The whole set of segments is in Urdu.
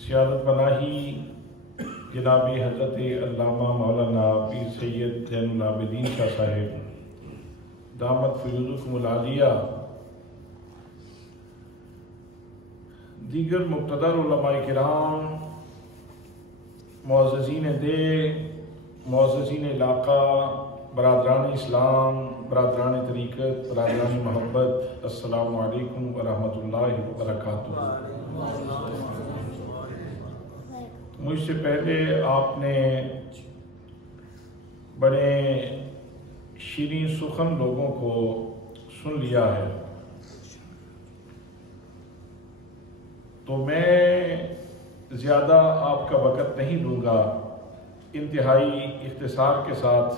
سیادت پناہی جناب حضرت علامہ مولانا پیر سید زین العابدین شاہ صاحب دامت فیوزکم العالیہ، دیگر مقتدر علماء کرام، معززین دے، معززین علاقہ، برادران اسلام، برادران طریقت، برادران محبت، السلام علیکم ورحمۃ اللہ وبرکاتہ۔ مجھ سے پہلے آپ نے بڑے شیریں سخن لوگوں کو سن لیا ہے، تو میں زیادہ آپ کا وقت نہیں دوں گا، انتہائی اختصار کے ساتھ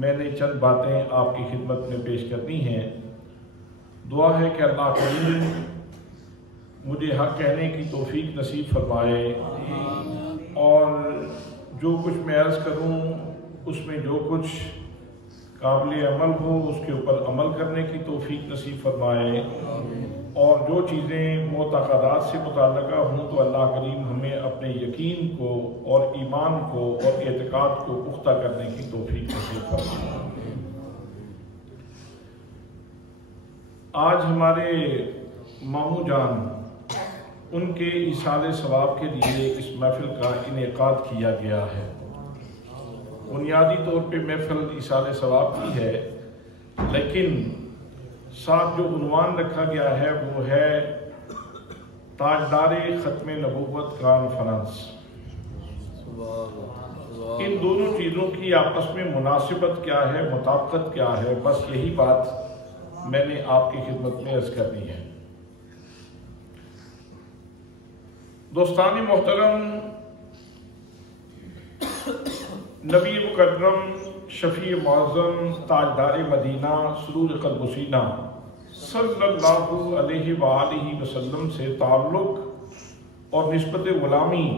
میں نے چند باتیں آپ کی خدمت میں پیش کرنی ہیں۔ دعا ہے کہ اللہ کریم مجھے حق کہنے کی توفیق نصیب فرمائے، اور جو کچھ میں عرض کروں اس میں جو کچھ قابل عمل ہو اس کے اوپر عمل کرنے کی توفیق نصیب فرمائے، اور جو چیزیں معتقدات سے متعلقہ ہوں تو اللہ کریم ہمیں اپنے یقین کو اور ایمان کو اور اعتقاد کو پختہ کرنے کی توفیق نصیب فرمائے۔ آج ہمارے ماموں جان ان کے ایصال ثواب کے لیے اس محفل کا انعقاد کیا گیا ہے۔ بنیادی طور پہ محفل ایصال ثواب کی ہے، لیکن ساتھ جو عنوان رکھا گیا ہے وہ ہے تاجدار ختم نبوت کانفرنس۔ ان دونوں چیزوں کی آپس میں مناسبت کیا ہے، مطابقت کیا ہے، بس یہی بات میں نے آپ کی خدمت میں عرض کرنی ہے۔ دوستان محترم، نبی مکرم، شفیع معظم، تاجدار مدینہ، سرور قلب و سینہ صلی اللہ علیہ وآلہ وسلم سے تعلق اور نسبت غلامی،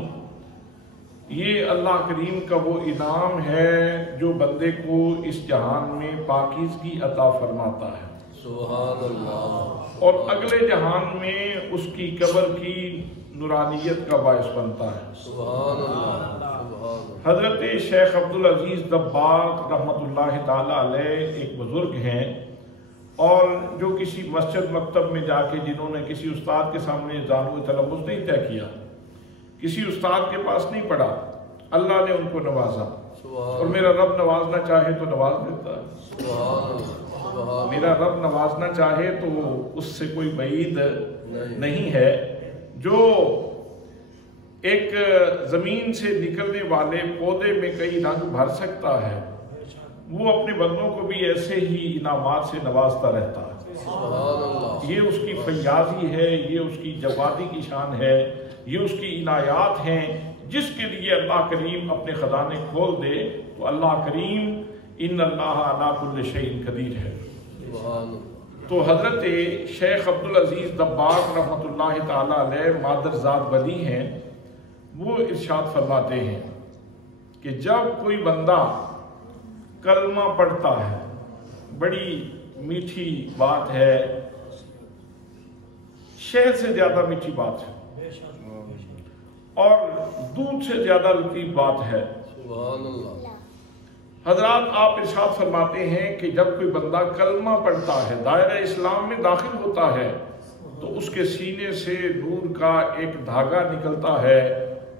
یہ اللہ کریم کا وہ انعام ہے جو بندے کو اس جہان میں پاکیزگی عطا فرماتا ہے، سبحان اللہ، اور اگلے جہان میں اس کی قبر کی نورانیت کا باعث بنتا ہے، سبحان اللہ۔ حضرت شیخ عبدالعزیز دباغ رحمۃ اللہ تعالی علیہ ایک بزرگ ہیں، اور جو کسی مسجد مکتب میں جا کے جنہوں نے کسی استاد کے سامنے زانو تلفظ نہیں طے کیا، کسی استاد کے پاس نہیں پڑھا، اللہ نے ان کو نوازا، اور میرا رب نوازنا چاہے تو نواز دیتا ہے۔ میرا رب نوازنا چاہے تو اس سے کوئی بعید نہیں ہے۔ جو ایک زمین سے نکلنے والے پودے میں کئی رنگ بھر سکتا ہے، وہ اپنے بندوں کو بھی ایسے ہی انعامات سے نوازتا رہتا ہے۔ یہ اس کی فیاضی ہے، یہ اس کی جوادی کی شان ہے، یہ اس کی عنایات ہیں۔ جس کے لیے اللہ کریم اپنے خزانے کھول دے تو اللہ کریم ان اللہ علی کل شیء قدیر ہے۔ تو حضرت شیخ عبدالعزیز دباغ رحمۃ اللہ تعالی علیہ مادرزاد ولی ہیں، وہ ارشاد فرماتے ہیں کہ جب کوئی بندہ کلمہ پڑھتا ہے، بڑی میٹھی بات ہے، شہد سے زیادہ میٹھی بات ہے اور دودھ سے زیادہ لطیف بات ہے۔ حضرات آپ ارشاد فرماتے ہیں کہ جب کوئی بندہ کلمہ پڑھتا ہے، دائرہ اسلام میں داخل ہوتا ہے، تو اس کے سینے سے نور کا ایک دھاگا نکلتا ہے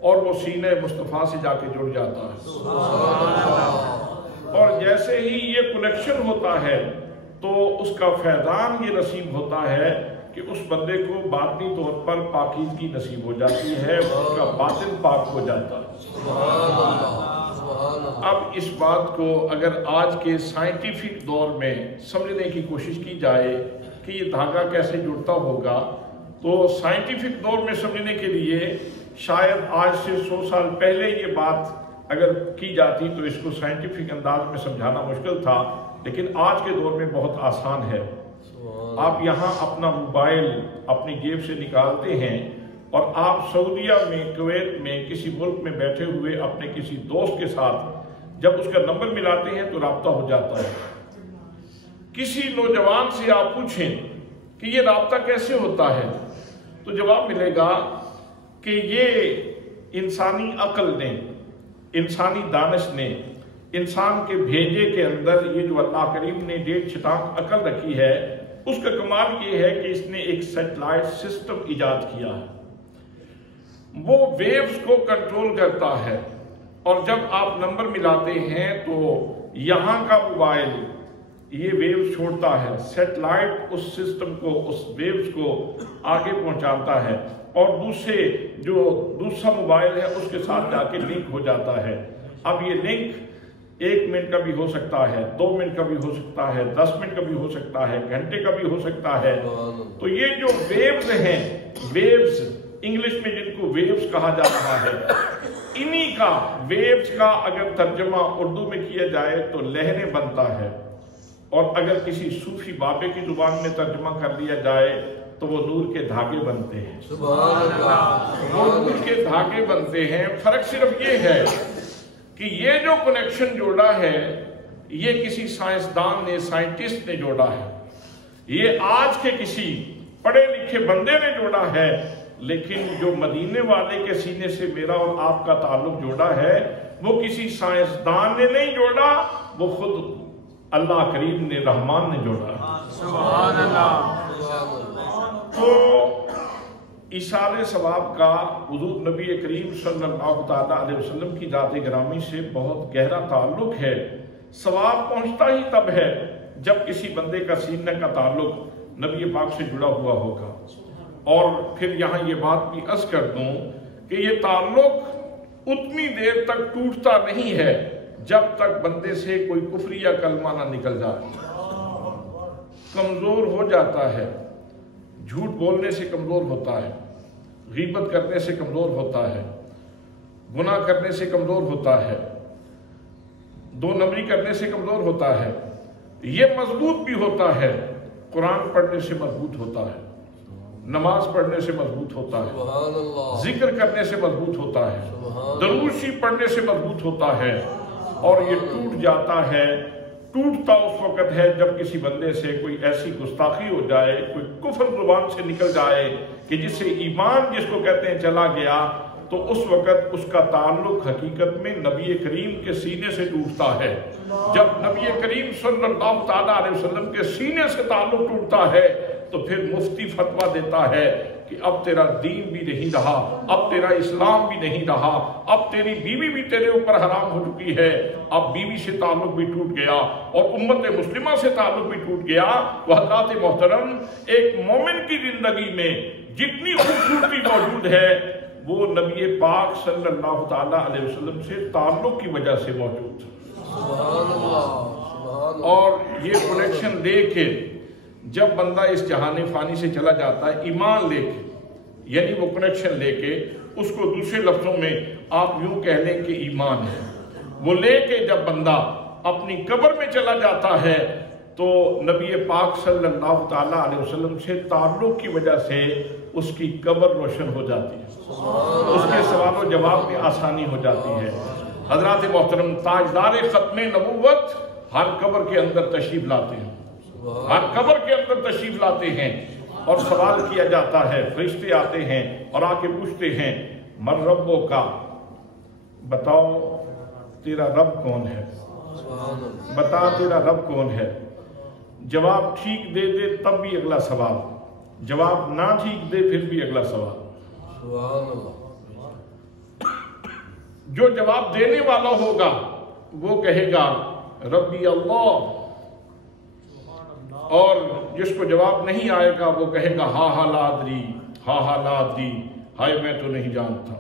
اور وہ سینہ مصطفیٰ سے جا کے جڑ جاتا ہے، اور جیسے ہی یہ کنیکشن ہوتا ہے تو اس کا فیضان یہ نصیب ہوتا ہے کہ اس بندے کو باطنی طور پر پاکیزگی نصیب ہو جاتی ہے، اس کا باطن پاک ہو جاتا ہے۔ اب اس بات کو اگر آج کے سائنٹیفک دور میں سمجھنے کی کوشش کی جائے کہ یہ دھاگا کیسے جڑتا ہوگا، تو سائنٹیفک دور میں سمجھنے کے لیے شاید آج سے 100 سال پہلے یہ بات اگر کی جاتی تو اس کو سائنٹیفک انداز میں سمجھانا مشکل تھا، لیکن آج کے دور میں بہت آسان ہے۔ آپ یہاں اپنا موبائل اپنی جیب سے نکالتے ہیں اور آپ سعودیہ میں، کویت میں، کسی ملک میں بیٹھے ہوئے اپنے کسی دوست کے ساتھ جب اس کا نمبر ملاتے ہیں تو رابطہ ہو جاتا ہے۔ کسی نوجوان سے آپ پوچھیں کہ یہ رابطہ کیسے ہوتا ہے تو جواب ملے گا کہ یہ انسانی عقل نے، انسانی دانش نے، انسان کے بھیجے کے اندر یہ جو اللہ کریم نے 1.5 چھٹانک عقل رکھی ہے، اس کا کمال یہ ہے کہ اس نے ایک سیٹلائٹ سسٹم ایجاد کیا ہے، وہ ویوز کو کنٹرول کرتا ہے، اور جب آپ نمبر ملاتے ہیں تو یہاں کا موبائل یہ ویوز چھوڑتا ہے، سیٹلائٹ اس سسٹم کو، اس ویوز کو آگے پہنچاتا ہے، اور دوسرا موبائل ہے اس کے ساتھ جا کے لنک ہو جاتا ہے۔ اب یہ لنک 1 منٹ کا بھی ہو سکتا ہے، 2 منٹ کا بھی ہو سکتا ہے، 10 منٹ کا بھی ہو سکتا ہے، گھنٹے کا بھی ہو سکتا ہے۔ تو یہ جو ویوز ہیں، ویوز انگلش میں جن کو ویوز کہا جا رہا ہے، انہی کا ویوز کا اگر ترجمہ اردو میں کیا جائے تو لہریں بنتا ہے، اور اگر کسی صوفی بابے کی زبان میں ترجمہ کر لیا جائے تو وہ نور کے دھاگے بنتے ہیں۔ سبحان اللہ، وہ نور کے دھاگے بنتے ہیں۔ فرق صرف یہ ہے کہ یہ جو کنیکشن جوڑا ہے یہ کسی سائنسدان نے، سائنٹسٹ نے جوڑا ہے، یہ آج کے کسی پڑھے لکھے بندے نے جوڑا ہے، لیکن جو مدینے والے کے سینے سے میرا اور آپ کا تعلق جوڑا ہے وہ کسی سائنسدان نے نہیں جوڑا، وہ خود اللہ کریم نے، رحمان نے جوڑا ہے۔ سبحان اللہ۔ تو ایصال ثواب کا حضور نبی کریم صلی اللہ تعالیٰ علیہ وسلم کی ذات گرامی سے بہت گہرا تعلق ہے۔ ثواب پہنچتا ہی تب ہے جب کسی بندے کا سینے کا تعلق نبی پاک سے جڑا ہوا ہوگا۔ اور پھر یہاں یہ بات بھی عرض کر دوں کہ یہ تعلق اتنی دیر تک ٹوٹتا نہیں ہے جب تک بندے سے کوئی کفر یا کلمہ نہ نکل جائے، کمزور ہو جاتا ہے، جھوٹ بولنے سے کمزور ہوتا ہے، غیبت کرنے سے کمزور ہوتا ہے، گناہ کرنے سے کمزور ہوتا ہے، 2 نمبری کرنے سے کمزور ہوتا ہے۔ یہ مضبوط بھی ہوتا ہے، قرآن پڑھنے سے مضبوط ہوتا ہے، نماز پڑھنے سے مضبوط ہوتا ہے، ذکر کرنے سے مضبوط ہوتا ہے، درود شریف پڑھنے سے مضبوط ہوتا ہے، اور یہ ٹوٹ جاتا ہے۔ ٹوٹتا اس وقت ہے جب کسی بندے سے کوئی ایسی گستاخی ہو جائے، کوئی کفر زبان سے نکل جائے کہ جس سے ایمان جس کو کہتے ہیں چلا گیا، تو اس وقت اس کا تعلق حقیقت میں نبی کریم کے سینے سے ٹوٹتا ہے۔ جب نبی کریم صلی اللہ تعالیٰ علیہ وسلم کے سینے سے تعلق ٹوٹتا ہے تو پھر مفتی فتویٰ دیتا ہے کہ اب تیرا دین بھی نہیں رہا، اب تیرا اسلام بھی نہیں رہا، اب تیری بیوی بھی تیرے اوپر حرام ہو چکی ہے، اب بیوی سے تعلق بھی ٹوٹ گیا اور امت مسلمہ سے تعلق بھی ٹوٹ گیا۔ وہ حضرات محترم، ایک مومن کی زندگی میں جتنی خوبصورتی موجود ہے وہ نبی پاک صلی اللہ تعالیٰ علیہ وسلم سے تعلق کی وجہ سے موجود ہے۔ اور یہ کنیکشن لے کے جب بندہ اس جہان فانی سے چلا جاتا ہے ایمان لے کے، یعنی وہ کنیکشن لے کے، اس کو دوسرے لفظوں میں آپ یوں کہہ لیں کہ ایمان ہے، وہ لے کے جب بندہ اپنی قبر میں چلا جاتا ہے تو نبی پاک صلی اللہ تعالیٰ علیہ وسلم سے تعلق کی وجہ سے اس کی قبر روشن ہو جاتی ہے، اس کے سوال و جواب میں آسانی ہو جاتی ہے۔ حضرات محترم، تاجدار ختم نبوت ہر قبر کے اندر تشریف لاتے ہیں، ہر قبر کے اندر تشریف لاتے ہیں اور سوال کیا جاتا ہے، فرشتے آتے ہیں اور آ کے پوچھتے ہیں من ربو کا، بتاؤ تیرا رب کون ہے، بتا تیرا رب کون ہے۔ جواب ٹھیک دے دے تب بھی اگلا سوال، جواب نہ ٹھیک دے پھر بھی اگلا سوال۔ جو جواب دینے والا ہوگا وہ کہے گا ربی اللہ، اور جس کو جواب نہیں آئے گا وہ کہے گا ہا ہا لا ادری، ہا ہا لا ادری، ہائے میں تو نہیں جانتا۔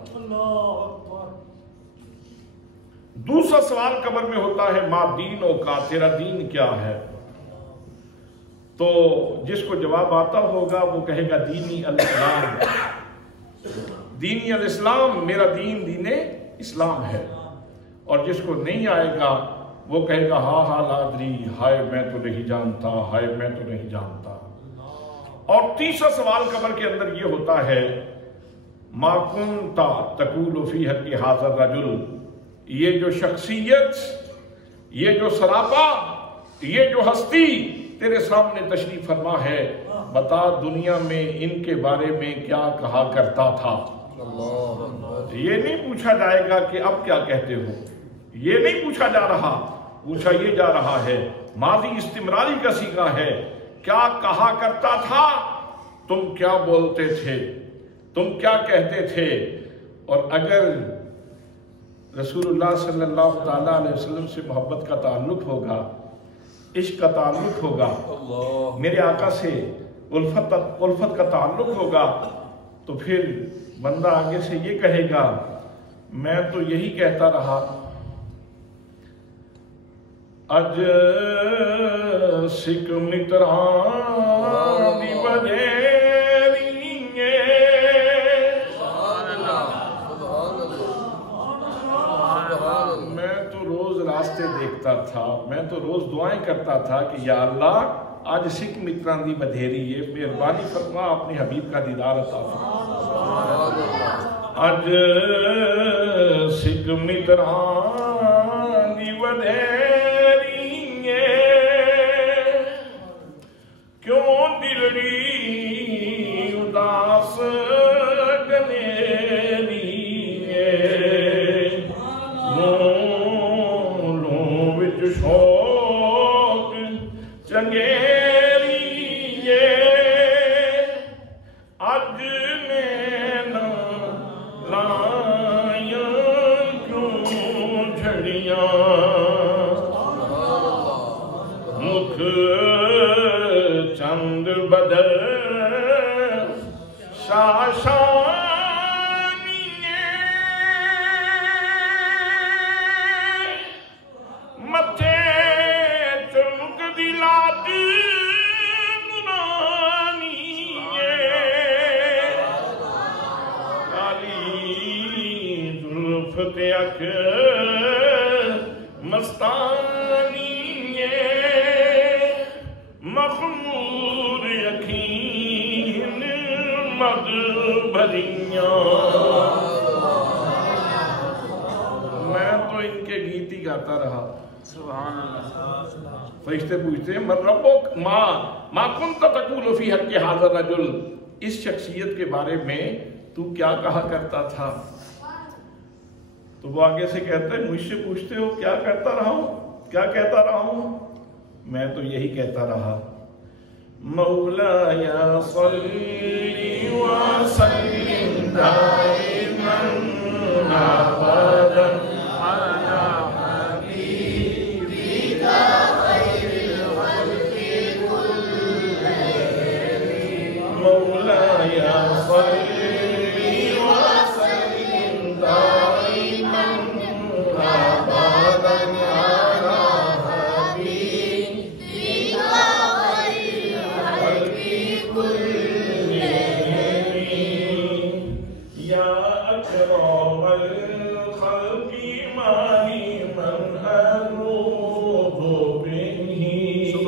دوسرا سوال قبر میں ہوتا ہے ما دینوں کا، تیرا دین کیا ہے؟ تو جس کو جواب آتا ہوگا وہ کہے گا دینی الاسلام، دینی الاسلام، میرا دین دین اسلام ہے۔ اور جس کو نہیں آئے گا وہ کہے گا ہا ہا لا ادری، ہائے میں تو نہیں جانتا، ہائے میں تو نہیں جانتا۔ اور تیسرا سوال قبر کے اندر یہ ہوتا ہے ما کنت تقول فی حق ھذا الرجل، یہ جو شخصیت، یہ جو سراپا، یہ جو ہستی تیرے سامنے تشریف فرما ہے، بتا دنیا میں ان کے بارے میں کیا کہا کرتا تھا۔ یہ نہیں پوچھا جائے گا کہ اب کیا کہتے ہو، یہ نہیں پوچھا جا رہا، پوچھا یہ جا رہا ہے، ماضی استمراری کا صیغہ ہے، کیا کہا کرتا تھا، تم کیا بولتے تھے، تم کیا کہتے تھے۔ اور اگر رسول اللہ صلی اللہ تعالیٰ علیہ وسلم سے محبت کا تعلق ہوگا، عشق کا تعلق ہوگا، میرے آقا سے الفت کا تعلق ہوگا، تو پھر بندہ آگے سے یہ کہے گا میں تو یہی کہتا رہا اج سکھ متران دی وجیریے، میں تو روز راستے دیکھتا تھا، میں تو روز دعائیں کرتا تھا کہ یا اللہ آج سکھ متران دی بدھیری ہے، مہربانی فرما اپنے حبیب کا دیدار عطا فرما۔ اج سکھ متران دی بدھیری ہے، کیوں دلڑی اداس گنیری ہے، لوں وچ شوق چنگیری ہے، اج نینا لائیاں کیوں جھڑیاں، مکھ چند بدر شاشانی متھے چمک دی لات نورانی کالی زلف تے اکھ مستانی مخمور یقین مد بھریاں۔ میں تو ان کے گیت ہی گاتا رہا۔ سبحان اللہ۔ فرشتے پوچھتے ہیں من ربک ما کنت تقول فی حق ھذا الرجل، اس شخصیت کے بارے میں تو کیا کہا کرتا تھا۔ تو وہ آگے سے کہتا ہے مجھ سے پوچھتے ہو کیا کرتا رہا ہوں، کیا کہتا رہا ہوں؟ میں تو یہی کہتا رہا مولایا صلی وسلم دائما ابدا علی حبیبک خیر الخلق کلہم مولایا صلی وسلم دائما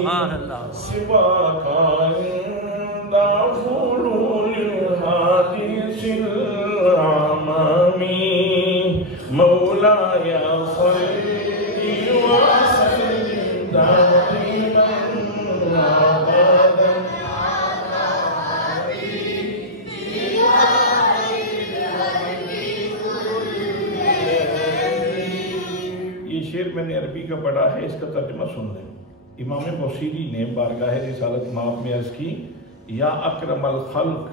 ابدا سواك عند حلول الحادث العمام مولاي صل وسلم دائما ابدا على حبيبك خير الخلق كلهم. یہ شعر میں نے عربی کا پڑھا ہے، اس کا ترجمہ سن لیں. امام بصیری نے بارگاہ رسالت مآب میں عرض کی یا اکرم الخلق،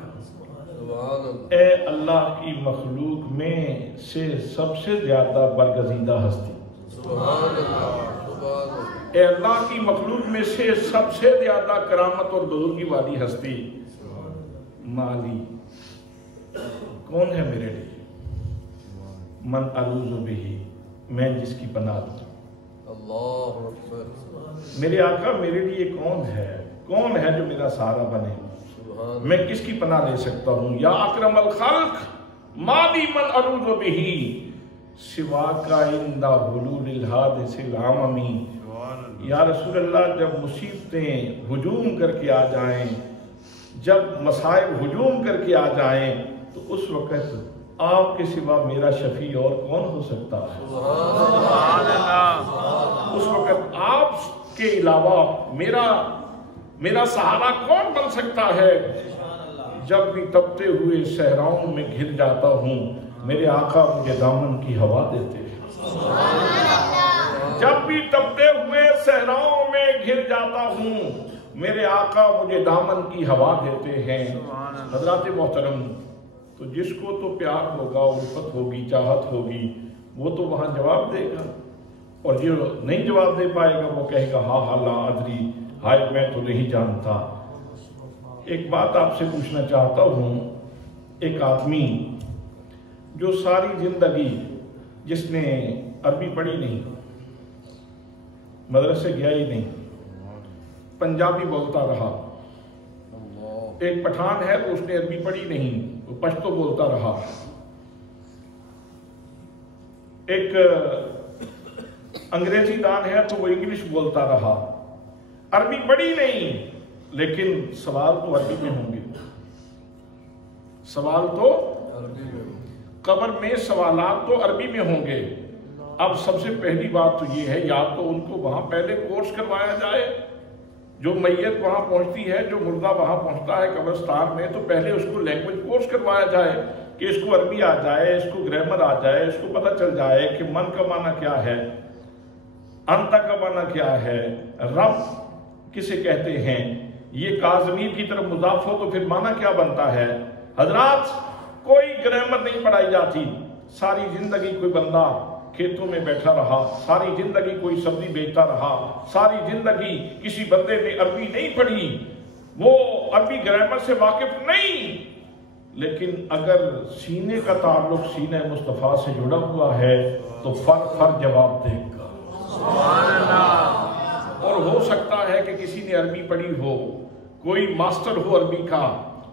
اے اللہ کی مخلوق میں سے سب سے زیادہ برگزیدہ ہستی، اے اللہ کی مخلوق میں سے سب سے زیادہ کرامت اور بزرگی والی ہستی، مالی کون ہے میرے لیے، من اعوذ بہ میں جس کی پناہ لوں. اللہ اکبر. میرے آقا میرے لیے کون ہے جو میرا سہارا بنے، میں کس کی پناہ لے سکتا ہوں. یا اکرم الخلق مالی من اعوذ بہ سواک عند حلول الحادث العمام. یا رسول اللہ جب مصیبتیں ہجوم کر کے آ جائیں، جب مصائب ہجوم کر کے آ جائیں تو اس وقت آپ کے سوا میرا شفیع اور کون ہو سکتا ہے. اس وقت آپ کے علاوہ میرا سہارا کون بن سکتا ہے. جب بھی تپتے ہوئے صحراؤں میں گھر جاتا ہوں میرے آقا مجھے دامن کی ہوا دیتے ہیں. جب بھی تپتے ہوئے صحراؤں میں گھر جاتا ہوں میرے آقا مجھے دامن کی ہوا دیتے ہیں. حضرات محترم، تو جس کو تو پیار ہوگا، الفت ہوگی، چاہت ہوگی، وہ تو وہاں جواب دے گا، اور جو نہیں جواب دے پائے گا وہ کہے گا ہاں لا ادری، ہائے میں تو نہیں جانتا. ایک بات آپ سے پوچھنا چاہتا ہوں، ایک آدمی جو ساری زندگی جس نے عربی پڑھی نہیں، مدرسے گیا ہی نہیں، پنجابی بولتا رہا. ایک پٹھان ہے تو اس نے عربی پڑھی نہیں، وہ پشتو بولتا رہا. ایک انگریزی دان ہے تو وہ انگلش بولتا رہا. عربی پڑھی نہیں لیکن سوال تو عربی میں ہوں گے. سوال تو قبر میں سوالات تو عربی میں ہوں گے. اب سب سے پہلی بات تو یہ ہے یا تو ان کو وہاں پہلے کورس کروایا جائے، جو میت وہاں پہنچتی ہے، جو مردہ وہاں پہنچتا ہے قبرستان میں، تو پہلے اس کو لینگویج کورس کروایا جائے کہ اس کو عربی آ جائے، اس کو گرامر آ جائے، اس کو پتہ چل جائے کہ من کا معنی کیا ہے، انت کا معنی کیا ہے، رب کسے کہتے ہیں، یہ کاظمیر کی طرف مضاف ہو تو پھر معنی کیا بنتا ہے. حضرات کوئی گرامر نہیں پڑھائی جاتی. ساری زندگی کوئی بندہ کھیتوں میں بیٹھا رہا، ساری زندگی کوئی سبزی بیچتا رہا، ساری زندگی کسی بندے نے عربی نہیں پڑھی، وہ عربی گرامر سے واقف نہیں، لیکن اگر سینے کا تعلق سینہ مصطفیٰ سے جڑا ہوا ہے تو فر جواب دے گا. اور ہو سکتا ہے کہ کسی نے عربی پڑھی ہو، کوئی ماسٹر ہو عربی کا،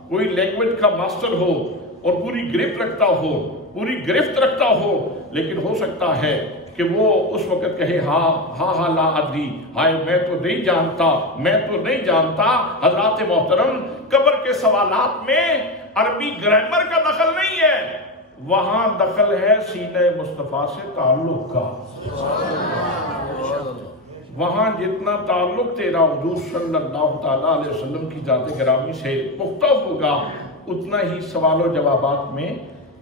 کوئی لینگویج کا ماسٹر ہو اور پوری گرفت رکھتا ہو، لیکن ہو سکتا ہے کہ وہ اس وقت کہے ہاں لا ادری، ہائے میں تو نہیں جانتا. حضرات محترم، قبر کے سوالات میں عربی گرامر کا دخل نہیں ہے، وہاں دخل ہے سینہ مصطفیٰ سے تعلق کا. وہاں جتنا تعلق تیرا حضور صلی اللہ تعالیٰ علیہ وسلم کی ذات گرامی سے پختہ ہوگا، اتنا ہی سوال و جوابات میں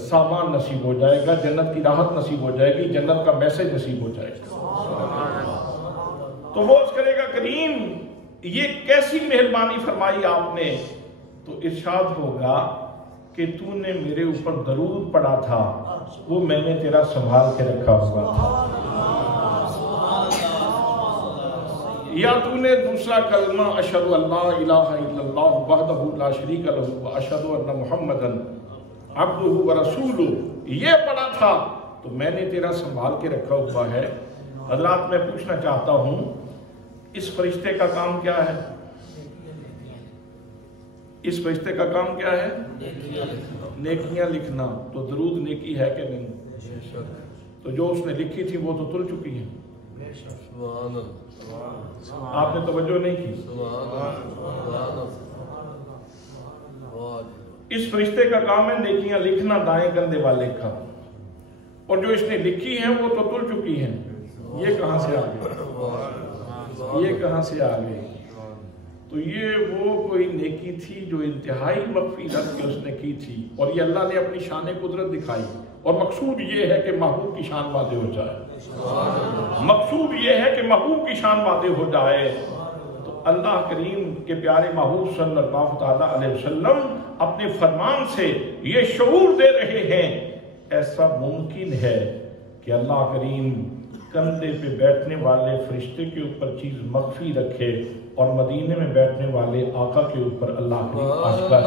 سامان نصیب ہو جائے گا، جنت کی راحت نصیب ہو جائے گی، جنت کا میسج نصیب ہو جائے گا۔ تو وہ عرض کرے گا کریم یہ کیسی مہربانی فرمائی آپ نے؟ تو ارشاد ہوگا کہ تو نے میرے اوپر درود پڑھا تھا، وہ میں نے تیرا سنبھال کے رکھا ہوا تھا، یا تو نے دوسرا کلمہ اشہد ان لا الہ الا اللہ وحدہ لا شریک لہ واشہد ان محمدا عبدہ ورسولہ یہ پڑھا تھا تو میں نے تیرا سنبھال کے رکھا ہوا ہے۔ حضرات میں پوچھنا چاہتا ہوں اس فرشتے کا کام کیا ہے؟ اس فرشتے کا کام کیا ہے؟ نیکیاں لکھنا۔ تو درود نیکی ہے کہ نہیں؟ تو جو اس نے لکھی تھی وہ تو تل چکی ہیں۔ آپ نے توجہ نہیں کی۔ اس فرشتے کا کام ہے نیکیاں لکھنا دائیں کندھے والے کا، اور جو اس نے لکھی ہیں وہ تو تل چکی ہیں۔ یہ کہاں سے آ گئی؟ یہ کہاں سے آ گئی؟ تو یہ وہ کوئی نیکی تھی جو انتہائی مغفرت کی اس نے کی تھی، اور یہ اللہ نے اپنی شان قدرت دکھائی، اور مقصود یہ ہے کہ محبوب کی شان واضح ہو جائے۔ مقصود یہ ہے کہ محبوب کی شان واضح ہو جائے۔ تو اللہ کریم کے پیارے محبوب صلی اللہ تعالیٰ علیہ وسلم اپنے فرمان سے یہ شعور دے رہے ہیں ایسا ممکن ہے کہ اللہ کریم کندھے پہ بیٹھنے والے فرشتے کے اوپر چیز مخفی رکھے اور مدینے میں بیٹھنے والے آقا کے اوپر اللہ کریم آشکار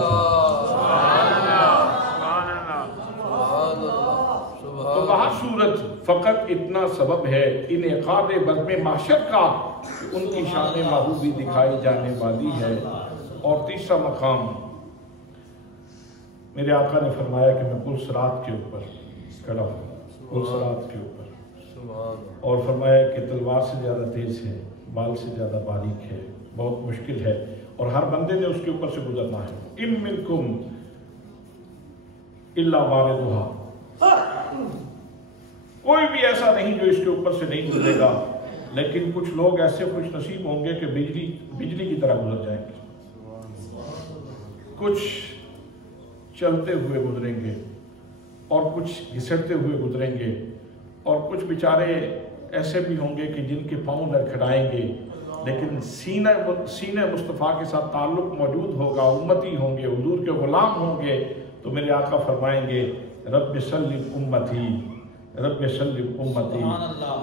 تو بہر صورت فقط اتنا سبب ہے انعقاد بزم محشر کا کہ ان کی شان محبوبی دکھائی جانے والی ہے۔ اور تیسرا مقام میرے آقا نے فرمایا کہ میں پل صراط کے اوپر کھڑا ہوں، پل صراط کے اوپر، اور فرمایا کہ تلوار سے زیادہ تیز ہے، بال سے زیادہ باریک ہے، بہت مشکل ہے، اور ہر بندے نے اس کے اوپر سے گزرنا ہے۔ اِن مِنکم الا واردھا، کوئی بھی ایسا نہیں جو اس کے اوپر سے نہیں گزرے گا، لیکن کچھ لوگ ایسے خوش نصیب ہوں گے کہ بجلی کی طرح گزر جائیں گے، کچھ چلتے ہوئے گزریں گے، اور کچھ گھسٹتے ہوئے گزریں گے، اور کچھ بیچارے ایسے بھی ہوں گے کہ جن کے پاؤں لڑکھڑائیں گے، لیکن سینہ مصطفیٰ کے ساتھ تعلق موجود ہوگا، امتی ہوں گے، حضور کے غلام ہوں گے۔ تو میرے آقا فرمائیں گے رب سلم امتی، رب سلم امتی،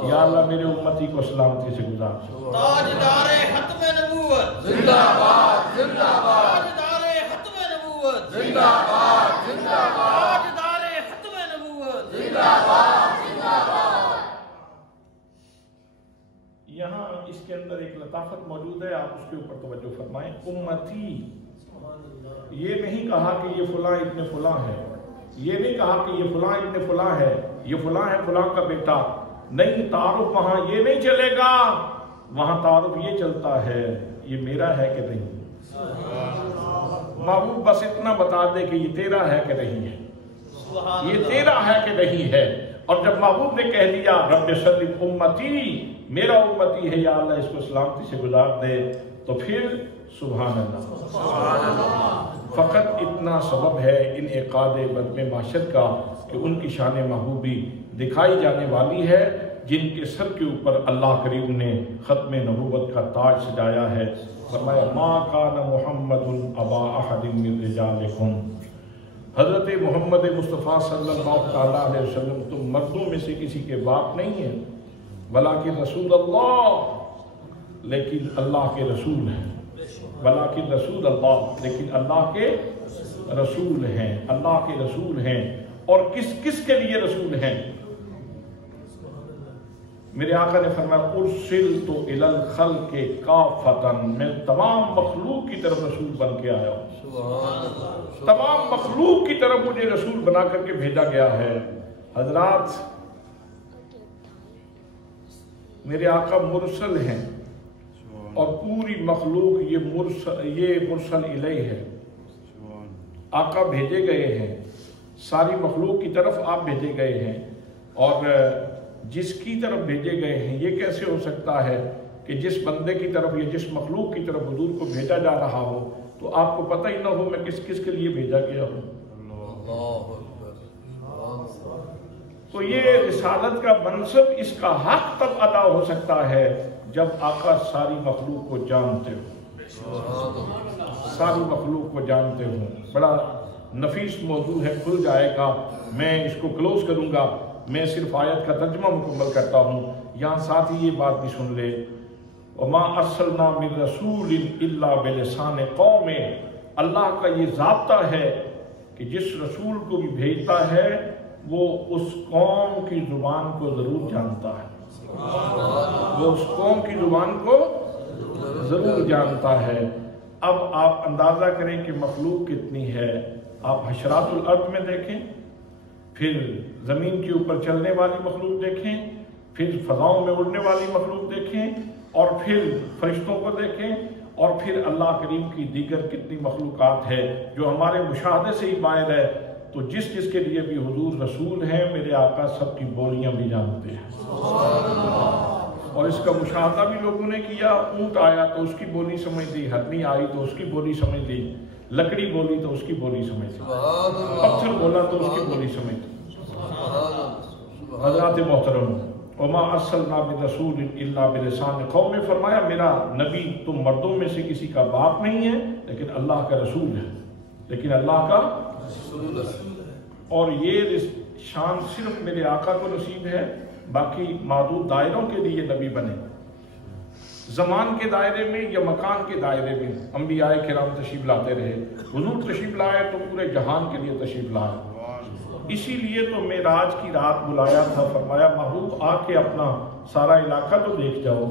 یا اللہ میرے امتی کو سلامتی سے گزار۔ تاجدار ختم نبوت زندہ باد، زندہ باد، تاجدار ختم نبوت زندہ باد، زندہ باد، تاجدار ختم نبوت زندہ باد، زندہ باد۔ یہاں اس کے اندر ایک لطافت موجود ہے، آپ اس کے اوپر توجہ فرمائیں۔ امتی، یہ نہیں کہا کہ یہ فلاں ابن فلاں ہے، یہ نہیں کہا کہ یہ فلاں ابن فلاں ہے، یہ فلاں ہے فلاں کا بیٹا، نہیں، تعارف وہاں یہ نہیں چلے گا، وہاں تعارف یہ چلتا ہے یہ میرا ہے کہ نہیں۔ محبوب بس اتنا بتا دے کہ یہ تیرا ہے کہ نہیں ہے، یہ تیرا ہے کہ نہیں ہے۔ اور جب محبوب نے کہہ دیا رب سلم امتی، میرا امتی ہے، یا اللہ اس کو سلامتی سے گزار دے، تو پھر سبحان اللہ، فقط اتنا سبب ہے انعقاد بزم محشر کا کہ ان کی شان محبوبی دکھائی جانے والی ہے، جن کے سر کے اوپر اللہ کریم نے ختم نبوت کا تاج سجایا ہے۔ فرمایا ما کان محمد ابا احد من رجالکم، حضرت محمد مصطفیٰ صلی اللہ تعالیٰ علیہ وسلم تم مردوں میں سے کسی کے باپ نہیں ہیں، ولیکن رسول اللہ، لیکن اللہ کے رسول ہیں، ولیکن رسول اللہ، لیکن اللہ کے رسول ہیں، اللہ کے رسول ہیں۔ اور کس کس کے لیے رسول ہیں؟ میرے آقا نے فرمایا ارسلت الی الخلق کافۃ، میں تمام مخلوق کی طرف رسول بن کے آیا ہوں، تمام مخلوق کی طرف مجھے رسول بنا کر کے بھیجا گیا ہے۔ حضرات میرے آقا مرسل ہیں، اور پوری مخلوق یہ مرسل الیہ ہے، آقا بھیجے گئے ہیں، ساری مخلوق کی طرف آپ بھیجے گئے ہیں، اور جس کی طرف بھیجے گئے ہیں یہ کیسے ہو سکتا ہے کہ جس بندے کی طرف یا جس مخلوق کی طرف حضور کو بھیجا جا رہا ہو تو آپ کو پتہ ہی نہ ہو میں کس کس کے لیے بھیجا گیا ہوں۔ تو یہ رسالت کا منصب، اس کا حق تب ادا ہو سکتا ہے جب آقا ساری مخلوق کو جانتے ہو، ساری مخلوق کو جانتے ہو۔ بڑا نفیس موضوع ہے، کھل جائے گا، میں اس کو کلوز کروں گا، میں صرف آیت کا ترجمہ مکمل کرتا ہوں۔ یہاں ساتھ ہی یہ بات بھی سن لے، وَمَا أَرْسَلْنَا مِن رَسُولٍ إِلَّا بِلِسَانِ قَوْمٍ، اللہ کا یہ ضابطہ ہے کہ جس رسول کو بھی بھیجتا ہے وہ اس قوم کی زبان کو ضرور جانتا ہے، وہ اس قوم کی زبان کو ضرور جانتا ہے۔ اب آپ اندازہ کریں کہ مخلوق کتنی ہے۔ آپ حشرات الارض میں دیکھیں، پھر زمین کے اوپر چلنے والی مخلوق دیکھیں، پھر فضاؤں میں اڑنے والی مخلوق دیکھیں، اور پھر فرشتوں کو دیکھیں، اور پھر اللہ کریم کی دیگر کتنی مخلوقات ہے جو ہمارے مشاہدے سے ہی باہر ہے۔ تو جس کے لیے بھی حضور رسول ہیں، میرے آقا سب کی بولیاں بھی جانتے ہیں، اور اس کا مشاہدہ بھی لوگوں نے کیا۔ اونٹ آیا تو اس کی بولی سمجھ لی، ہرنی آئی تو اس کی بولی سمجھ لی، لکڑی بولی تو اس کی بولی سمجھ لی، پتھر بولا تو اس کی بولی سمجھ لی۔ حضرات محترم، وَمَا أَرْسَلْنَا مِن رَسُولٍ إِلَّا بِلِسَانِ قَوْمٍ، فرمایا میرا نبی تم مردوں میں سے کسی کا باپ نہیں ہے، لیکن اللہ کا رسول ہے، لیکن اللہ کا رسول ہے۔ اور یہ شان صرف میرے آقا کو نصیب ہے، باقی معدود دائروں کے لیے نبی بنے، زمان کے دائرے میں یا مکان کے دائرے میں انبیاء کرام تشریف لاتے رہے۔ حضور تشریف لائے تو پورے جہان کے لیے تشریف لائے، اسی لیے تو معراج کی رات بلایا تھا، فرمایا محبوب آ کے اپنا سارا علاقہ تو دیکھ جاؤ،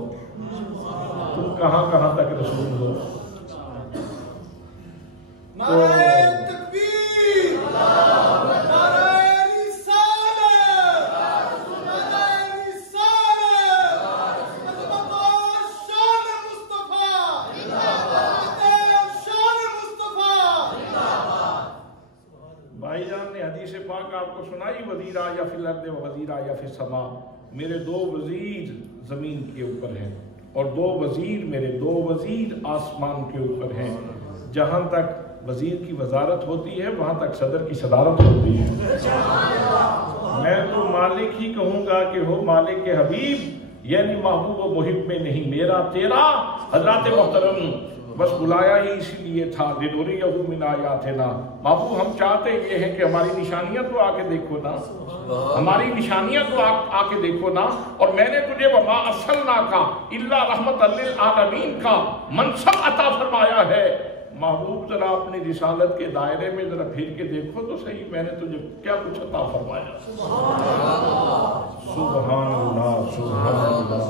تم کہاں کہاں تک رسول ہو۔ بھائی جان نے حدیث پاک آپ کو سنائی، وزیرا یا فی الارض وزیرا یا فی السماء، میرے دو وزیر زمین کے اوپر ہیں اور دو وزیر آسمان کے اوپر ہیں۔ جہاں تک وزیر کی وزارت ہوتی ہے وہاں تک صدر کی صدارت ہوتی ہے۔ میں تو مالک ہی کہوں گا کہ ہو مالک کے حبیب، یعنی محبوب و محب میں نہیں، میرا تیرا۔ حضرات محترم، بس بلایا ہی اسی لیے تھا، لِنُرِيَهُ مِنْ آیَاتِنَا، محبوب ہم چاہتے یہ ہیں کہ ہماری نشانیاں تو آ کے دیکھو نا، ہماری نشانیاں تو آ کے دیکھو نا۔ اور میں نے تجھے وَمَا أَرْسَلْنَاكَ إِلَّا رَحْمَةً لِلْعَالَمِينَ کا منصب عطا فرمایا ہے۔ محبوب ذرا اپنی رسالت کے دائرے میں ذرا پھر کے دیکھو تو صحیح، میں نے تجھے کیا کچھ عطا فرمایا۔ سبحان اللہ، سبحان اللہ،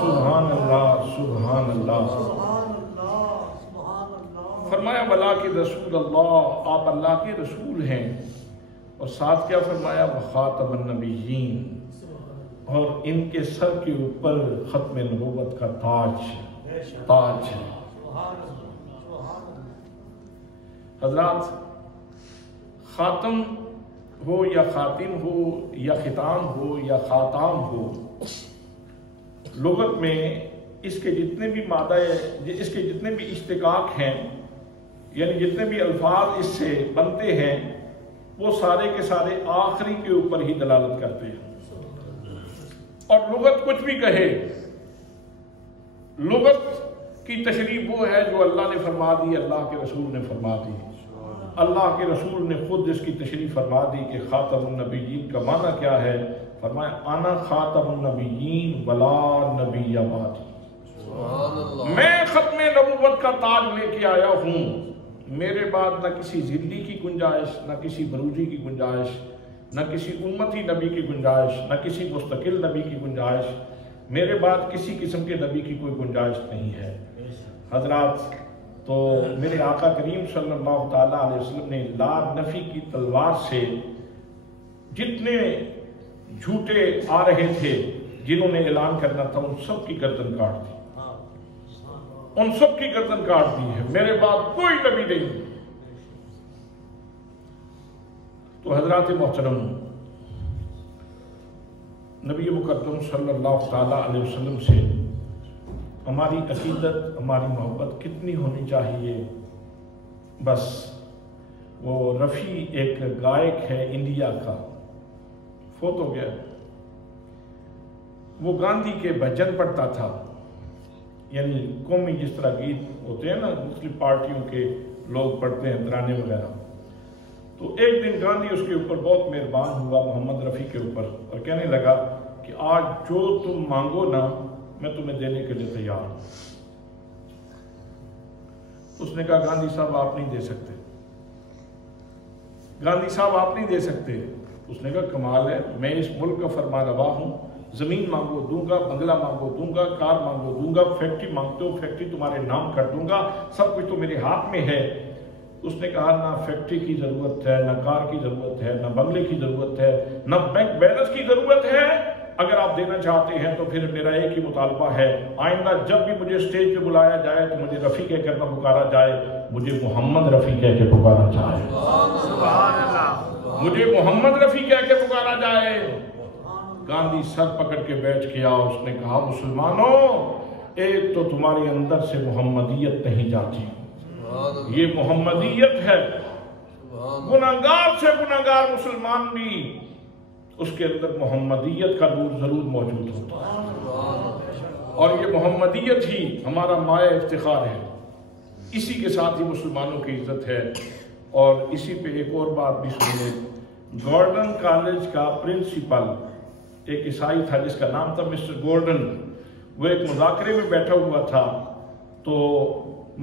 سبحان اللہ، سبحان اللہ۔ فرمایا بلا کہ رسول اللہ، آپ اللہ کے رسول ہیں، اور ساتھ کیا فرمایا وخاتم النبیین، اور ان کے سر کے اوپر ختم نبوت کا تاج ہے۔ حضرات، خاتم ہو یا خاتم ہو یا ختام ہو یا خاتام ہو، لغت میں اس کے جتنے بھی مادہ، اس کے جتنے بھی اشتقاق ہیں، یعنی جتنے بھی الفاظ اس سے بنتے ہیں، وہ سارے کے سارے آخری کے اوپر ہی دلالت کرتے ہیں۔ اور لغت کچھ بھی کہے، لغت کی تشریح وہ ہے جو اللہ نے فرما دی، اللہ کے رسول نے فرما دی۔ اللہ کے رسول نے خود اس کی تشریح فرما دی کہ خاتم النبیین کا معنی کیا ہے۔ فرمایا انا خاتم النبیین ولا نبی بعدی، میں ختم نبوت کا تاج لے کے آیا ہوں، میرے بعد نہ کسی ضدی کی گنجائش، نہ کسی بروجی کی گنجائش، نہ کسی امتی نبی کی گنجائش، نہ کسی مستقل نبی کی گنجائش، میرے بعد کسی قسم کے نبی کی کوئی گنجائش نہیں ہے۔ حضرات، تو میرے آقا کریم صلی اللہ تعالیٰ علیہ وسلم نے لا نفی کی تلوار سے جتنے جھوٹے آ رہے تھے، جنہوں نے اعلان کرنا تھا، ان سب کی گردن کاٹ دی، ان سب کی گردن کاٹ دی ہے، میرے بعد کوئی نبی نہیں۔ تو حضرات محترم، نبی مقدم صلی اللہ تعالیٰ علیہ وسلم سے ہماری عقیدت، ہماری محبت کتنی ہونی چاہیے۔ بس وہ رفیع ایک گائک ہے انڈیا کا، فوت ہو گیا۔ وہ گاندھی کے بھجن پڑھتا تھا، یعنی قومی جس طرح گیت ہوتے ہیں نا مختلف پارٹیوں کے لوگ پڑھتے ہیں ترانے وغیرہ۔ تو ایک دن گاندھی اس کے اوپر بہت مہربان ہوا، محمد رفیع کے اوپر، اور کہنے لگا کہ آج جو تم مانگو نا میں تمہیں دینے کے لیے تیار ہوں۔ اس نے کہا گاندھی صاحب آپ نہیں دے سکتے، گاندھی صاحب آپ نہیں دے سکتے۔ اس نے کہا کمال ہے، میں اس ملک کا فرما روا ہوں، زمین مانگو دوں گا، بنگلہ مانگو دوں گا، کار مانگو دوں گا، فیکٹری مانگتے ہو فیکٹری تمہارے نام کر دوں گا، سب کچھ تو میرے ہاتھ میں ہے۔ اس نے کہا نہ فیکٹری کی ضرورت ہے، نہ کار کی ضرورت ہے، نہ بنگلے کی ضرورت ہے، نہ بینک بیلنس کی ضرورت ہے۔ اگر آپ دینا چاہتے ہیں تو پھر میرا ایک ہی مطالبہ ہے، آئندہ جب بھی مجھے اسٹیج پہ بلایا جائے تو مجھے رفیع کہہ کر نہ پکارا جائے، مجھے محمد رفیع کہہ کے پکارا جائے، مجھے محمد رفیع کہہ کے پکارا جائے۔ گاندھی سر پکڑ کے بیٹھ گیا، اس نے کہا مسلمانوں، ایک تو تمہارے اندر سے محمدیت نہیں جاتی، یہ محمدیت ہے، گناہگار سے گناہگار مسلمان بھی اس کے اندر محمدیت کا نور ضرور موجود ہوتا ہے، اور یہ محمدیت ہی ہمارا مائع افتخار ہے، اسی کے ساتھ ہی مسلمانوں کی عزت ہے۔ اور اسی پہ ایک اور بات بھی سنیے، گورڈن کالج کا پرنسپل ایک عیسائی تھا جس کا نام تھا مسٹر گورڈن، وہ ایک مذاکرے میں بیٹھا ہوا تھا، تو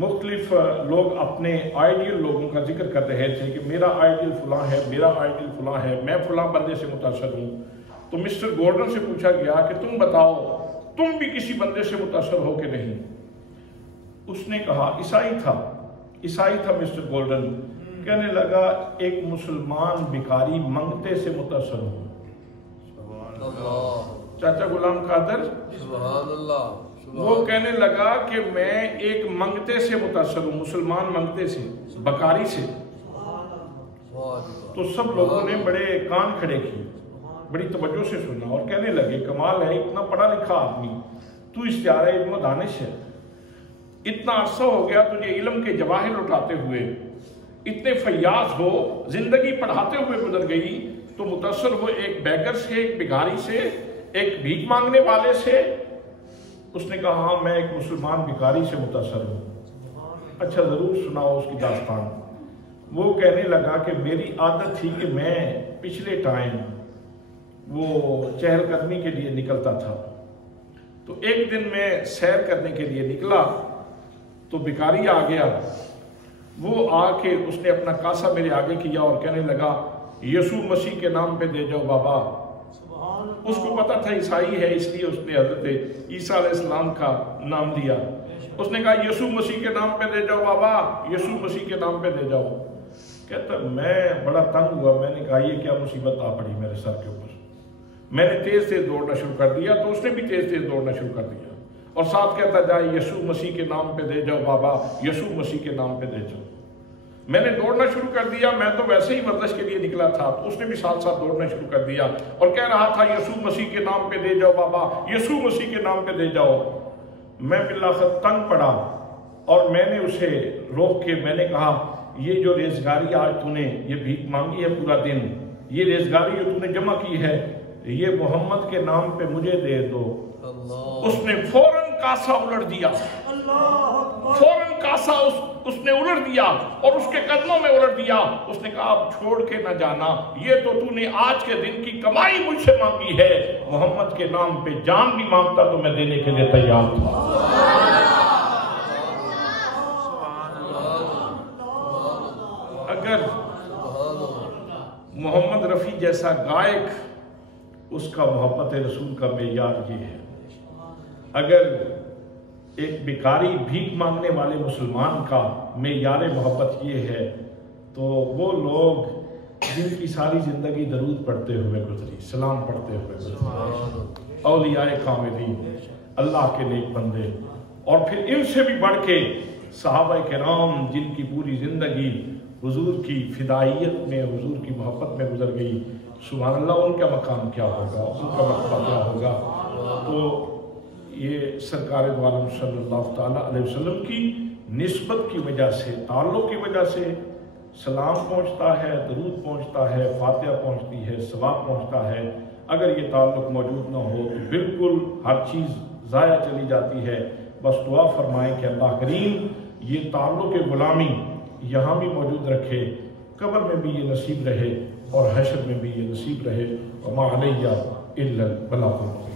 مختلف لوگ اپنے آئیڈیل لوگوں کا ذکر کر رہے تھے کہ میرا آئیڈیل فلاں ہے، میرا آئیڈیل فلاں ہے، میں فلاں بندے سے متاثر ہوں۔ تو مسٹر گورڈن سے پوچھا گیا کہ تم بتاؤ تم بھی کسی بندے سے متاثر ہو کہ نہیں؟ اس نے کہا عیسائی تھا مسٹر گورڈن، کہنے لگا ایک مسلمان بھکاری منگتے سے متاثر ہوں۔ چاچا غلام قادر سبحان اللہ، وہ کہنے لگا کہ میں ایک منگتے سے متاثر ہوں، مسلمان منگتے سے، بکاری سے۔ تو سب لوگوں نے بڑے کان کھڑے کیے، بڑی توجہ سے سنا، اور کہنے لگے کمال ہے، اتنا پڑھا لکھا آدمی، تو اشتہار علم و دانش ہے، اتنا عرصہ ہو گیا تجھے علم کے جواہر اٹھاتے ہوئے، اتنے فیاض ہو، زندگی پڑھاتے ہوئے گزر گئی، تو متاثر ہو ایک بیگر سے، ایک بھکاری سے، ایک بھیک مانگنے والے سے؟ اس نے کہا ہاں میں ایک مسلمان بھکاری سے متاثر ہوں۔ اچھا ضرور سناؤ اس کی داستان۔ وہ کہنے لگا کہ میری عادت تھی کہ میں پچھلے ٹائم وہ چہل قدمی کے لیے نکلتا تھا، تو ایک دن میں سیر کرنے کے لیے نکلا تو بھکاری آ گیا، وہ آ کے اس نے اپنا کاسا میرے آگے کیا اور کہنے لگا یسوع مسیح کے نام پہ دے جاؤ بابا۔ اس کو پتا تھا عیسائی ہے، اس لیے اس نے حضرت عیسیٰ علیہ السلام کا نام دیا۔ اس نے کہا یسوع مسیح کے نام پہ دے جاؤ بابا، یسوع مسیح کے نام پہ دے جاؤ۔ کہتا میں بڑا تنگ ہوا، میں نے کہا یہ کیا مصیبت آ پڑی میرے سر کے اوپر۔ میں نے تیز تیز دوڑنا شروع کر دیا تو اس نے بھی تیز تیز دوڑنا شروع کر دیا، اور ساتھ کہتا جائے یسوع مسیح کے نام پہ دے جاؤ بابا، یسوع مسیح کے نام پہ دے جاؤ۔ میں نے دوڑنا شروع کر دیا، میں تو ویسے ہی ورزش کے لیے نکلا تھا، تو اس نے بھی ساتھ ساتھ دوڑنا شروع کر دیا اور کہہ رہا تھا یسوع مسیح کے نام پہ دے جاؤ بابا، یسوع مسیح کے نام پہ دے جاؤ۔ میں بالآخر تنگ پڑا اور میں نے اسے روک کے میں نے کہا یہ جو ریزگاری آج تو نے یہ بھیک مانگی ہے پورا دن، یہ ریزگاری جو تو نے جمع کی ہے، یہ محمد کے نام پہ مجھے دے دو۔ اس نے فوراً کاسا الٹ دیا، فوراً کاسا اس نے الٹ دیا اور اس کے قدموں میں الٹ دیا۔ اس نے کہا اب چھوڑ کے نہ جانا، یہ تو تو نے آج کے دن کی کمائی مجھ سے مانگی ہے، محمد کے نام پہ جان بھی مانگتا تو میں دینے کے لیے تیار تھا۔ اگر محمد رفیع جیسا گائک، اس کا محبت رسول کا معیار یہ ہے۔ اگر ایک بھکاری بھیک مانگنے والے مسلمان کا معیار محبت یہ ہے، تو وہ لوگ جن کی ساری زندگی درود پڑھتے ہوئے گزری، سلام پڑھتے ہوئے گزری، اولیاء کاملین، اللہ کے نیک بندے، اور پھر ان سے بھی بڑھ کے صحابہ کرام جن کی پوری زندگی حضور کی فدائیت میں، حضور کی محبت میں گزر گئی، سبحان اللہ، ان کا مقام کیا ہوگا، ان کا مرتبہ کیا ہوگا۔ تو یہ سرکار دو عالم صلی اللہ تعالیٰ علیہ وسلم کی نسبت کی وجہ سے، تعلق کی وجہ سے سلام پہنچتا ہے، درود پہنچتا ہے، فاتحہ پہنچتی ہے، ثواب پہنچتا ہے۔ اگر یہ تعلق موجود نہ ہو تو بالکل ہر چیز ضائع چلی جاتی ہے۔ بس دعا فرمائیں کہ اللہ کریم یہ تعلق غلامی یہاں بھی موجود رکھے، قبر میں بھی یہ نصیب رہے اور حشر میں بھی یہ نصیب رہے۔ وما علیہ الا البلاغ۔